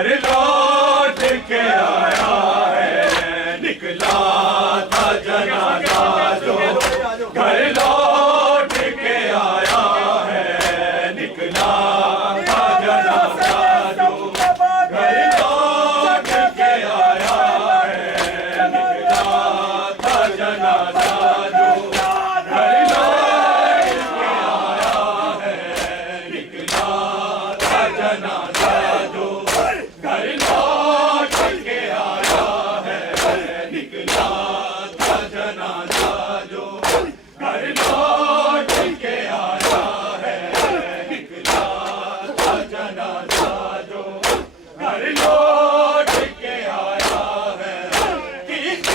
घर लौट के आया है, निकला था जनाजा जो घर लौट के आया है, निकला था जनाजा जो घर लौट के आया है, निकला था जनाजा जो घर लौट के आया है, निकला था जनाजा जो घर लौट के आया है, निकला था जनाजा जो घर लौट के आया है, निकला था जनाजा जो घर लौट के आया है। किस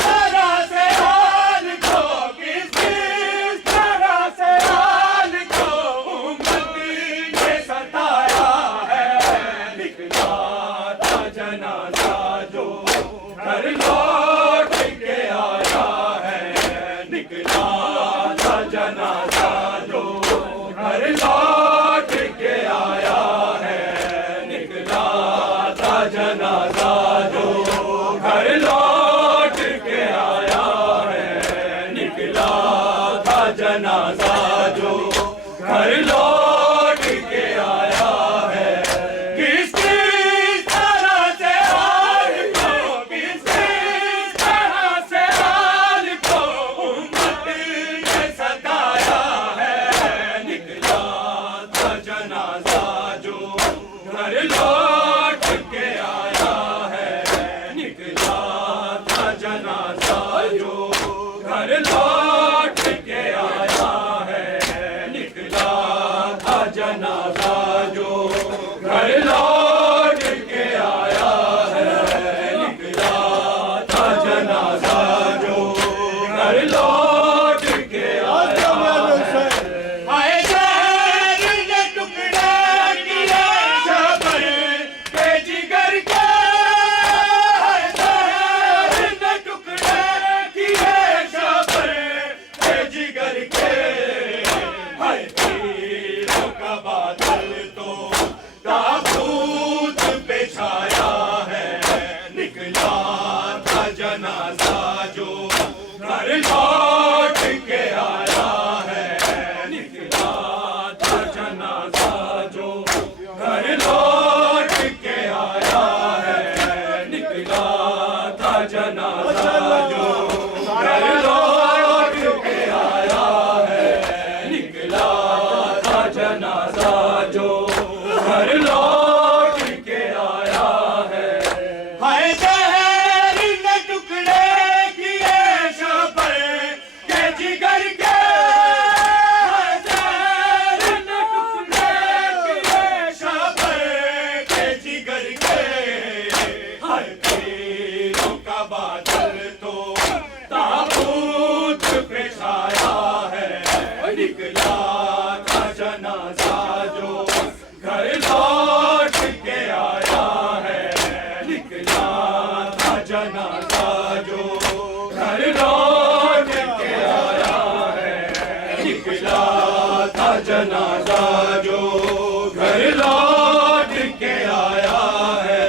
तरह से हाल को, किस तरह से हाल को उम्मत ने सताया है, निकला था जनाजा जो घर लौट के आया है, निकला था जनाजा जो घर लौट के आया है, निकला था जनाजा जो घर लौट के आया है, निकला था जनाजा जो घर लौट के आया है। किस तरह से हाल को, किस तरह से हाल को उम्मत ने सताया है, निकला था जनाजा जो घर लौट के आया है, निकला था जनाजा जो घर लौट के आया है, निकला था जनाजा जो घर लौट के आया है, निकला था जनाजा जो घर लौट के आया है। हाय जहर ने टुकड़े किए शबर के जिगर के, हाय जहर ने टुकड़े किए शबर के जिगर के, हाय तीरों का बादल तो ताबूत पे छाया है, निकला था जनाजा जो घर लौट के आया है, निकला था जनाजा जो घर लौट के आया है, निकला था जनाजा जो घर लौट के आया है, निकला था जनाजा जो घर लौट के आया है। हाय जहर ने टुकड़े किए शबर के जिगर के, हाय जहर ने टुकड़े किए शबर के जिगर के, हाय तीरों का बादल तो ताबूत पे छाया है, निकला था जनाजा जो घर लौट के आया है, निकला था जनाजा जो घर लौट के आया है, निकला था जनाजा जो घर लौट के आया है,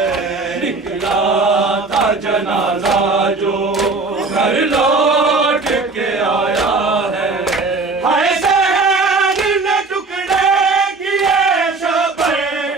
निकला था जनाजा जो घर लौट के आया है। हाय जहर ने टुकड़े किए शबर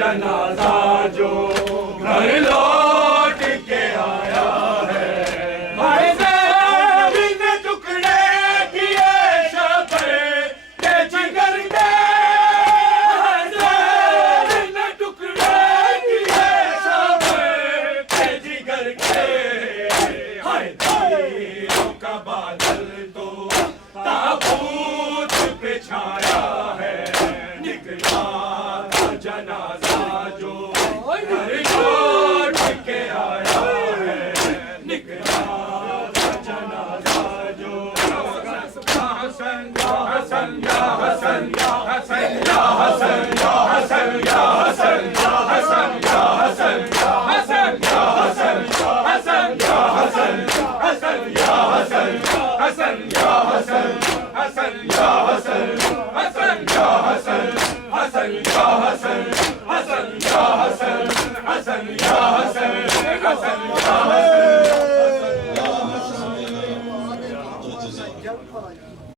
जनाजा जो घर लौट के आया है। भाई ज़ैनब ने टुकड़े किए शफ़े के जिगर के, ज़ैनब ने टुकड़े किए शफ़े के जिगर के। हाय तीरों का बादल तो ताबूत पे छाया है, निकला था जनाजा जो घर लौट के आया है, निकला था जनाजा जो। हसन या हसन या हसन या हसन या हसन या हसन या हसन या हसन या हसन या हसन या हसन हसन या हसन हसन या हसन हसन या हसन हसन या हसन हसन या हसन हसन या हसन हसन या हसन हसन या हसन